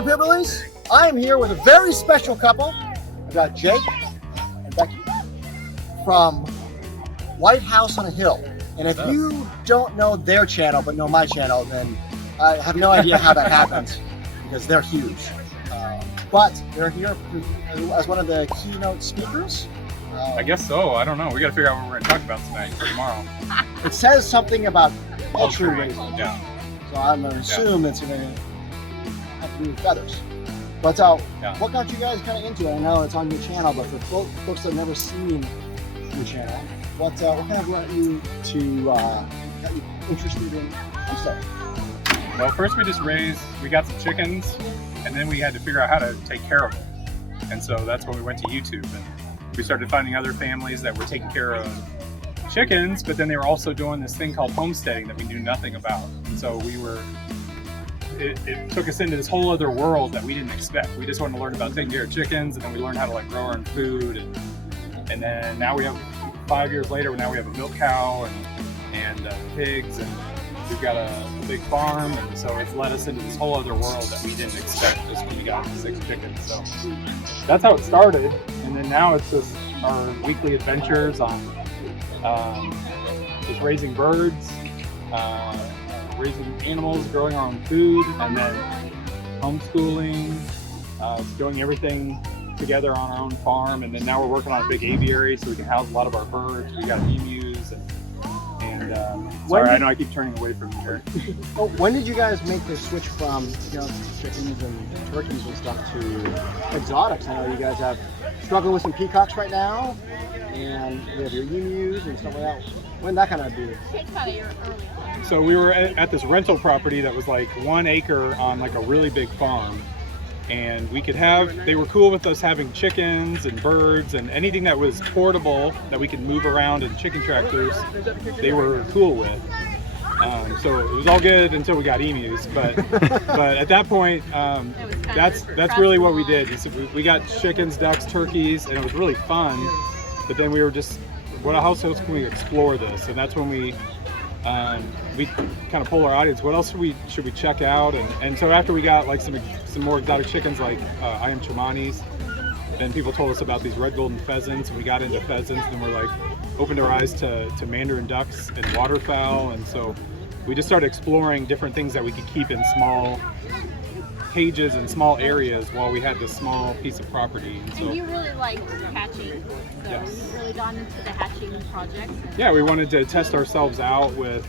up, hillbillies? I am here with a very special couple. I've got Jake and Becky from White House on a Hill. And if you don't know their channel but know my channel, then I have no idea how that happens because they're huge. But they're here as one of the keynote speakers. I guess so. I don't know. We got to figure out what we're going to talk about tonight or tomorrow. It says something about poultry raising. Yeah. So I'm going to assume it's going to have to do with feathers. But what got you guys kind of into it? I know it's on your channel, but for folks that have never seen your channel, what kind of got you interested in homesteading? Well, first we got some chickens, and then we had to figure out how to take care of them. And so that's when we went to YouTube, and we started finding other families that were taking care of chickens, but then they were also doing this thing called homesteading that we knew nothing about. And so it took us into this whole other world that we didn't expect. We just wanted to learn about taking care of chickens, and then we learned how to like grow our own food, and then now we have 5 years later. Now we have a milk cow and pigs, and we've got a big farm, and so it's led us into this whole other world that we didn't expect just when we got 6 chickens. So that's how it started, and then now it's just our weekly adventures on just raising birds, raising animals, growing our own food, and then homeschooling, doing everything together on our own farm. And then now we're working on a big aviary so we can house a lot of our birds. We got emus and sorry, I know I keep turning away from you here. When did you guys make the switch from chickens and turkeys and stuff to exotics? I know you guys have struggling with some peacocks right now, and you have your emus and stuff like that. When did that kind of be? It's about a year early on. So we were at this rental property that was like 1 acre on like a really big farm, and they were cool with us having chickens and birds and anything that was portable that we could move around in chicken tractors. They were cool with. So it was all good until we got emus, but at that point, that's really what we did. We got chickens, ducks, turkeys, and it was really fun. But then we were just, how else can we explore this? And that's when we kind of poll our audience. What else should we check out? And so after we got like some more exotic chickens like I am Chamanis, then people told us about these red golden pheasants, and we got into pheasants, and we're like opened our eyes to mandarin ducks and waterfowl, and so we just started exploring different things that we could keep in small cages and small areas while we had this small piece of property. And so, you really liked hatching, so yes. you've really gone into the hatching projects. Yeah, we wanted to test ourselves out with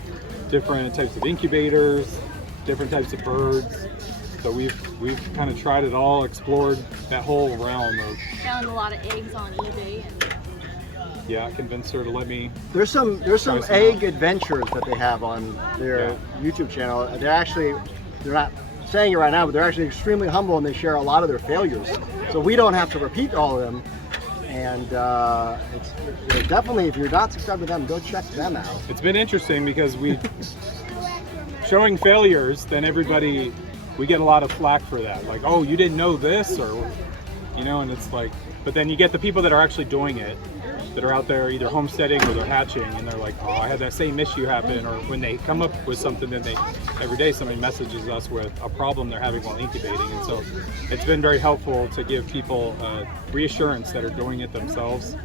different types of incubators, different types of birds. So we've kind of tried it all, explored that whole realm of. Found a lot of eggs on eBay. Yeah, I convinced her to let me. There's some egg adventures that they have on their YouTube channel. They're not saying it right now, but they're actually extremely humble, and they share a lot of their failures. So we don't have to repeat all of them. And it's definitely, if you're not subscribed to them, go check them out. It's been interesting because showing failures, then we get a lot of flack for that. Like, oh, you didn't know this, or, and it's like, but then you get the people that are actually doing it, that are out there either homesteading or they're hatching, and they're like, oh, I had that same issue happen. Or when they come up with something, then every day somebody messages us with a problem they're having while incubating. And so it's been very helpful to give people reassurance that are doing it themselves,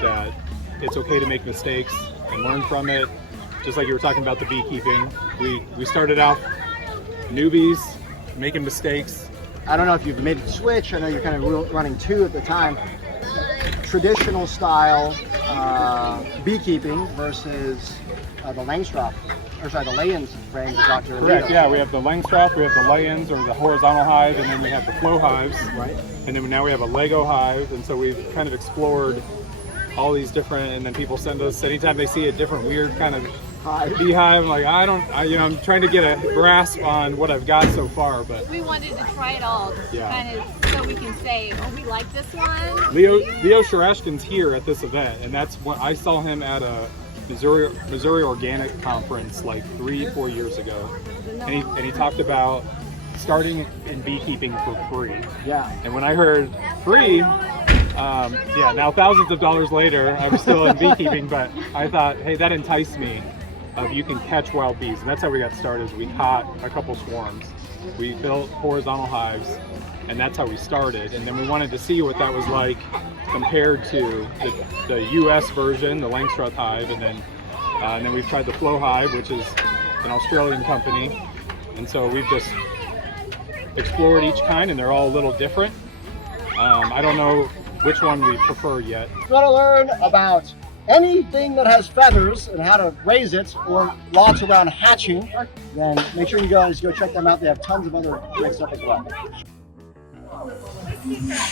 that it's okay to make mistakes and learn from it. Just like you were talking about the beekeeping, we started out newbies, making mistakes. I don't know if you've made the switch. I know you're kind of running 2 at the time. Traditional style beekeeping versus the Langstroth, the lay-ins frame you talked earlier. Correct, yeah, we have the Langstroth, we have the lay-ins, or the horizontal hive, and then we have the flow hives. Right. And then now we have a Lego hive, and so we've kind of explored all these different, and then people send us, anytime they see a different weird kind of beehive, like I'm trying to get a grasp on what I've got so far, but we wanted to try it all, kind of, so we can say, oh, we like this one. Leo Sharashkin's here at this event, and that's what I saw him at a Missouri Organic Conference like 3-4 years ago, and he talked about starting in beekeeping for free. Yeah. And when I heard free, now thousands of dollars later, I'm still in beekeeping, but I thought, hey, that enticed me. You can catch wild bees, and that's how we got started. We caught a couple swarms. We built horizontal hives, and that's how we started. And then we wanted to see what that was like compared to the U.S. version, the Langstroth hive, and then we've tried the Flow hive, which is an Australian company. And so we've just explored each kind, and they're all a little different. I don't know which one we prefer yet. If you want to learn about anything that has feathers and how to raise it, or lots around hatching, then make sure you guys go check them out. They have tons of other great stuff as well.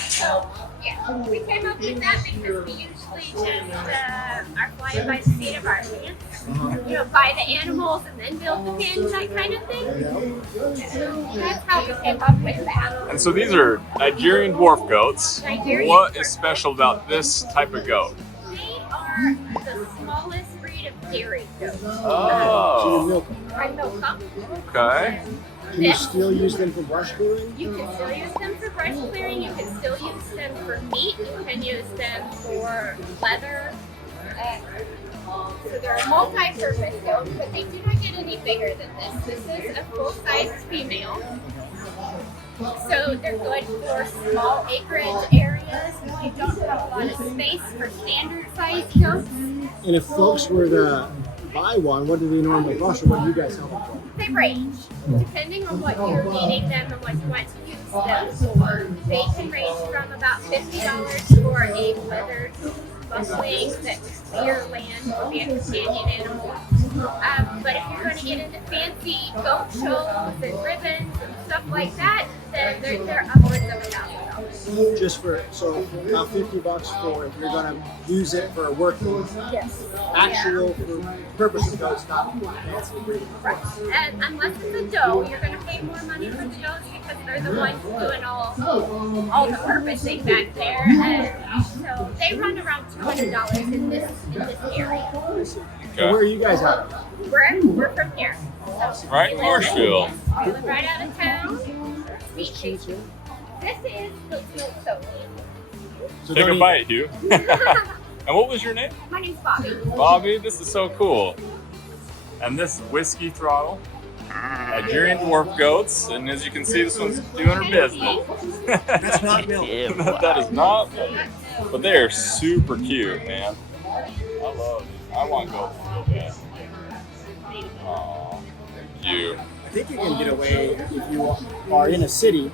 So, yeah, we came up with that because we usually just are flying by the seat of our pants. You know, buy the animals and then build the pens, that kind of thing. So that's how we came up with that. And so these are Nigerian dwarf goats. Nigerian What dwarf is special about this type of goat? They are the smallest breed of dairy goats. Oh, I milk them. okay. Can you still use them for brush clearing? You can still use them for brush clearing. You can still use them for meat. You can use them for leather. So they're a multi-purpose goat, but they do not get any bigger than this. This is a full-size female. So they're good for small acreage areas. You don't have a lot of space for standard-sized goats. And if folks were to buy one, what do they normally cost, or what do you guys sell them for? They range, depending on what you're needing them and what you want to use them for. They can range from about $50 for a feathered buckling that would clear land or be a companion animal. But if you're going to get into fancy goat shows and ribbons and stuff like that, then they're upwards of $1,000. Just for, so about $50 for if you're going to use it for a working, Yes. actual for purpose of goats, not fancy breeding. Right. And unless it's a doe, you're going to pay more money for the does because they're the ones doing all the purposing back there. And so they run around $200 in this area. So where are you guys at? We're from here. So Right in we live- Marshville. We live right out of town. Meat tasting. This is goat's milk soap. So Take don't a eat- bite, Hugh. And what was your name? My name's Bobby. Bobby, this is so cool. And this whiskey throttle. Nigerian dwarf goats, and as you can see, this one's doing her business. That's not milk. That is not, but they are super cute, man. I love it. I want goats real bad. Aw, cute. I think you can get away, if you are in a city,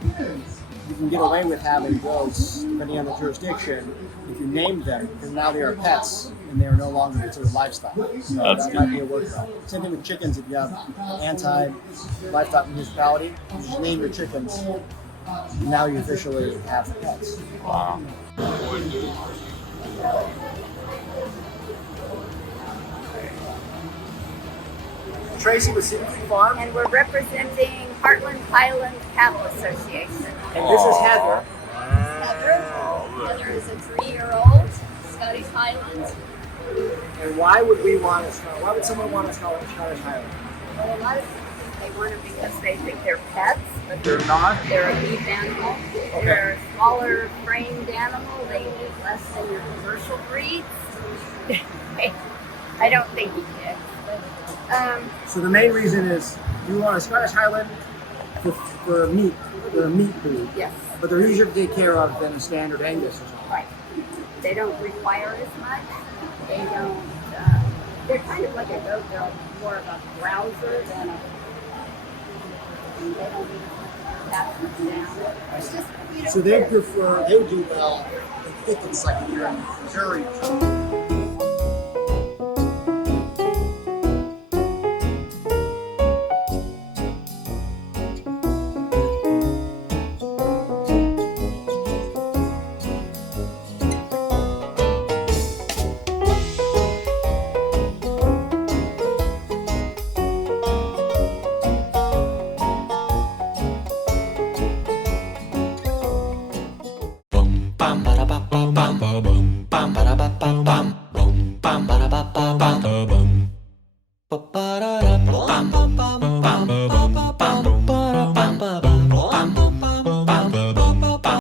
you can get away with having goats, depending on the jurisdiction, if you name them, because now they are pets and they are no longer considered livestock. So That's that might be a workaround. Same thing with chickens. If you have anti-livestock municipality, you just name your chickens. Now you officially have pets. Wow. Tracy with City Creek Farm, And we're representing Highlands Cattle Association. and this is Heather. Heather is a 3-year-old Scottish Highlands. And why would someone want a Scottish Highland? Well, a lot of people think they want them because they think they're pets, but They're not. they're a beef animal. They're a smaller framed animal. They eat less than your commercial breeds. I don't think you can. But, So the main reason is you want a Scottish Highland for meat, for a meat food, yes, but they're easier to take care of than a standard Angus or something. right. They don't require as much. They don't. They're kind of like a goat. They're more of a browser than a. They don't eat that much down. It's just, you know, So they do well in thickets like if you're in Missouri.